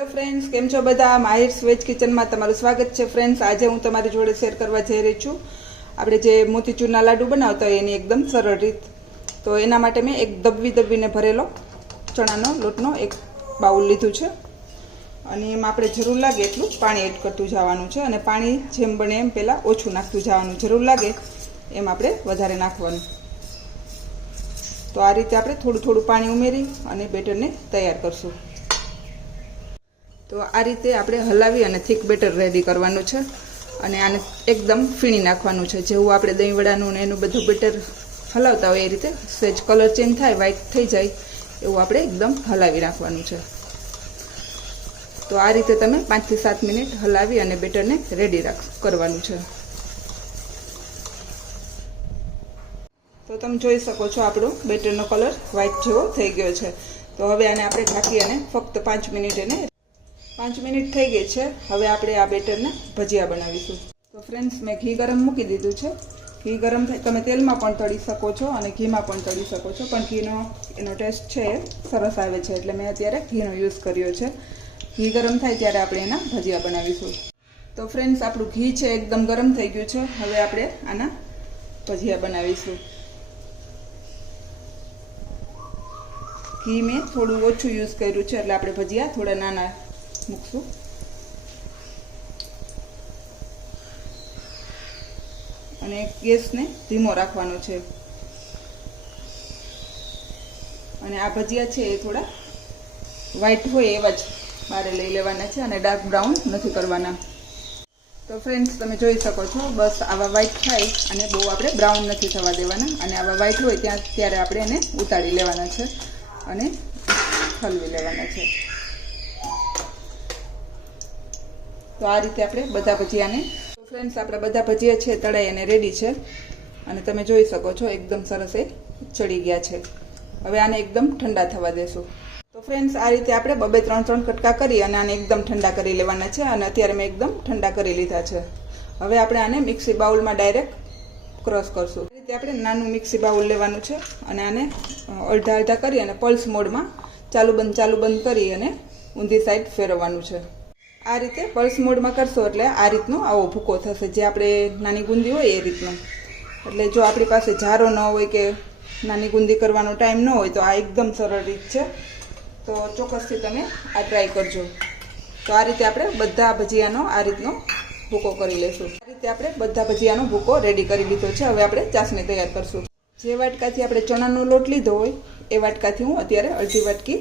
Hello friends કેમ છો બધા? માહિર વેજ કિચનમાં તમારું સ્વાગત છે ફ્રેન્ડ્સ આજે હું તમારી જોડે શેર કરવા જઈ રહી છું. આપણે જે મોતીચૂરના લાડુ બનાવતા હોય એની એકદમ સરળ રીત. તો એના માટે મેં એક દબવી દબવીને ભરેલો ચણાનો લોટનો એક બાઉલ લીધું છે. અને એમાં આપણે જરૂર લાગે એટલું પાણી એડ કરતું જવાનું છે અને પાણી જેમ બને એમ પહેલાં ઓછું નાખતું જવાનું. જરૂર લાગે એમ આપણે વધારે નાખવાનું. તો આ રીતે આપણે થોડું થોડું પાણી ઉમેરી અને બેટરને તૈયાર કરશું. તો આ રીતે આપણે હલાવી અને થીક બેટર રેડી કરવાનું છે. અને આને એકદમ ફીણી નાખવાનું છે. જેવું આપણે દહીં વડાનું ને એનું બધું બેટર હલાવતા હોય એ રીતે સેજ કલર ચેન્જ થાય વ્હાઈટ થઈ જાય, એવું આપણે એકદમ હલાવી રાખવાનું છે. તો આ રીતે તમે પાંચથી સાત મિનિટ હલાવી અને બેટરને રેડી રાખ, કરવાનું છે. તો તમે જોઈ શકો છો આપણો બેટરનો કલર વ્હાઈટ જેવો થઈ ગયો છે. તો હવે આને આપણે ઢાંકી અને ફક્ત પાંચ મિનિટ એને પાંચ મિનિટ થઈ ગઈ છે. હવે આપણે આ બેટરને ભજીયા બનાવીશું. તો ફ્રેન્ડ્સ મેં ઘી ગરમ મૂકી દીધું છે. ઘી ગરમ થાય, તમે તેલમાં પણ તળી શકો છો અને ઘીમાં પણ તળી શકો છો. પણ ઘીનો એનો ટેસ્ટ છે એ સરસ આવે છે, એટલે મેં અત્યારે ઘીનો યુઝ કર્યો છે. ઘી ગરમ થાય ત્યારે આપણે એના ભજીયા બનાવીશું. તો ફ્રેન્ડ્સ આપણું ઘી છે એકદમ ગરમ થઈ ગયું છે. હવે આપણે આના ભજીયા બનાવીશું. ઘી મેં થોડું ઓછું યુઝ કર્યું છે, એટલે આપણે ભજીયા થોડા નાના મૂકશું અને ગેસને ધીમો રાખવાનો છે. અને આ ભજીયા છે એ થોડા વ્હાઈટ હોય એવા જ મારે લઈ લેવાના છે અને ડાર્ક બ્રાઉન નથી કરવાના. તો ફ્રેન્ડ્સ તમે જોઈ શકો છો, બસ આવા વ્હાઈટ થાય અને બહુ આપણે બ્રાઉન નથી થવા દેવાના. અને આવા વ્હાઈટ હોય ત્યાં, ત્યારે આપણે એને ઉતારી લેવાના છે અને હલવી લેવાના છે. તો આ રીતે આપણે બધા ભજીયાને ફ્રેન્ડ્સ આપણા બધા ભજીયા છે, તળાઈ અને રેડી છે. અને તમે જોઈ શકો છો, એકદમ સરસ એ ચડી ગયા છે. હવે આને એકદમ ઠંડા થવા દેશું. તો ફ્રેન્ડ્સ આ રીતે આપણે બબે ત્રણ ત્રણ કટકા કરી અને આને એકદમ ઠંડા કરી લેવાના છે અને અત્યારે મેં એકદમ ઠંડા કરી લીધા છે. હવે આપણે આને મિક્સી બાઉલમાં ડાયરેક્ટ ક્રોસ કરશું. આ રીતે આપણે નાનું મિક્સી બાઉલ લેવાનું છે અને આને અડધા અડધા કરી અને પલ્સ મોડમાં ચાલુ બંધ ચાલુ બંધ કરી અને ઊંધી સાઈડ ફેરવવાનું છે. આ રીતે પલ્સ મોડમાં કરશો એટલે આ રીતનો આવો ભૂકો થશે. જે આપણે નાની ગુંદી હોય એ રીતનો. એટલે જો આપણી પાસે જારો ન હોય કે નાની ગુંદી કરવાનો ટાઈમ ન હોય, તો આ એકદમ સરળ રીત છે. તો ચોક્કસથી તમે આ ટ્રાય કરજો. તો આ રીતે આપણે બધા ભજીયાનો આ રીતનો ભૂકો કરી લેશું. આ રીતે આપણે બધા ભજીયાનો ભૂકો રેડી કરી લીધો છે. હવે આપણે ચાસણી તૈયાર કરશું. જે વાટકાથી આપણે ચણાનો લોટ લીધો હોય, એ વાટકાથી હું અત્યારે અડધી વાટકી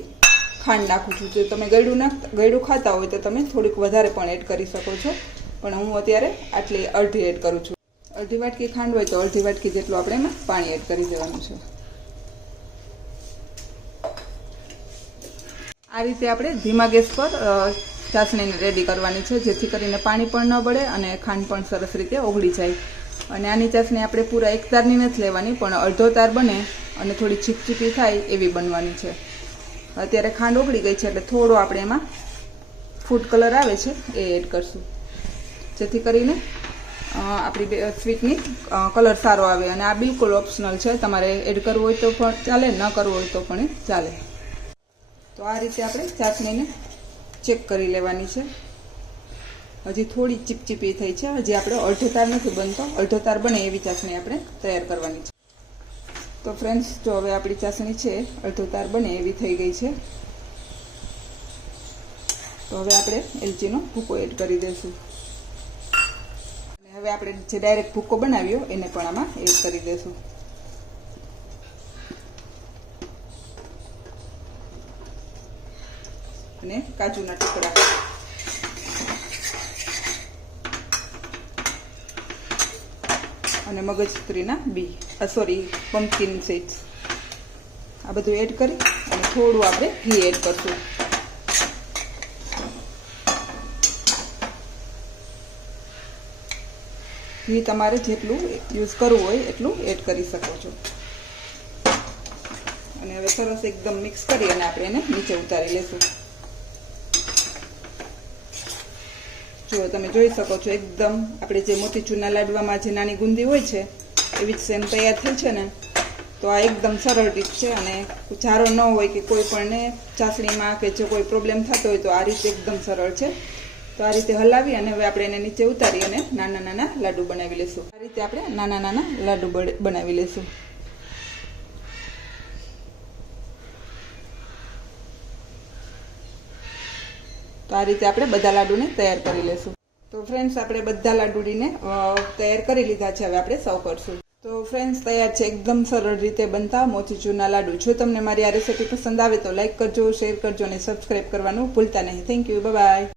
ખાંડ નાખું છું. જો તમે ગળ્યું નાખ ગળ્યું ખાતા હોય તો તમે થોડીક વધારે પણ એડ કરી શકો છો. પણ હું અત્યારે આટલી અડધી એડ કરું છું. અડધી વાટકી ખાંડ હોય તો અડધી વાટકી જેટલું આપણે એમાં પાણી એડ કરી દેવાનું છે. આ રીતે આપણે ધીમા ગેસ પર ચાસણીને રેડી કરવાની છે, જેથી કરીને પાણી પણ ન બળે અને ખાંડ પણ સરસ રીતે ઓગળી જાય. અને આની ચાસણી આપણે પૂરા એક તારની નથી લેવાની, પણ અડધો તાર બને અને થોડી ચીપચીપી થાય એવી બનવાની છે. અત્યારે ખાંડ ઓગળી ગઈ છે એટલે થોડો આપણે એમાં ફૂડ કલર આવે છે એ એડ કરશું. જેથી કરીને આપણી સ્વીટની કલર સારો આવે અને આ બિલકુલ ઓપ્શનલ છે. તમારે એડ કરવું હોય તો પણ ચાલે, ન કરવું હોય તો પણ ચાલે. તો આ રીતે આપણે ચાસણીને ચેક કરી લેવાની છે. હજી થોડી ચીપચીપી થઈ છે. હજી આપણે અડધો તાર નથી બનતો. અડધો તાર બને એવી ચાસણી આપણે તૈયાર કરવાની છે. તો ફ્રેન્ડ્સ જો હવે આપણી ચાસણી છે અડધો તાર બને એવી થઈ ગઈ છે. તો હવે આપણે એલચીનો ભૂકો એડ કરી દઈશું. અને હવે આપણે જે ડાયરેક્ટ ભૂકો બનાવ્યો, એને પણ આમાં એડ કરી દઈશું. અને કાજુના ટુકડા. અને મગજતરીના બી સોરી પમ્પકિન સીડ્સ આ બધું એડ કરી અને થોડું આપણે ઘી એડ કરશું. ઘી તમારે જેટલું યુઝ કરવું હોય એટલું એડ કરી શકો છો. અને હવે સરસ એકદમ મિક્સ કરી અને આપણે એને નીચે ઉતારી લેશું. જો તમે જોઈ શકો છો એકદમ આપણે જે મોતીચૂરના લાડવામાં જે નાની ગુંદી હોય છે, એવી જ સેમ તૈયાર થઈ છે ને, તો આ એકદમ સરળ રીત છે અને ચારો ન હોય કે કોઈ પણને ચાસણીમાં કે જો કોઈ પ્રોબ્લેમ થતો હોય તો આ રીત એકદમ સરળ છે. તો આ રીતે હલાવી અને હવે આપણે એને નીચે ઉતારી અને નાના નાના લાડુ બનાવી લઈશું આ રીતે આપણે નાના નાના લાડુ બનાવી લઈશું તો આ રીતે આપણે બધા લાડુને તૈયાર કરી લઈશું તો ફ્રેન્ડ્સ આપણે બધા લાડુડીને તૈયાર કરી લીધા છે. હવે આપણે સર્વ કરશું. તો ફ્રેન્ડ્સ તૈયાર છે. એકદમ સરળ રીતે બનતા મોતીચૂરના લાડુ. જો તમને મારી આ રેસીપી પસંદ આવે તો લાઇક કરજો શેર કરજો અને સબસ્ક્રાઈબ કરવાનું ભૂલતા નહીં. Thank you bye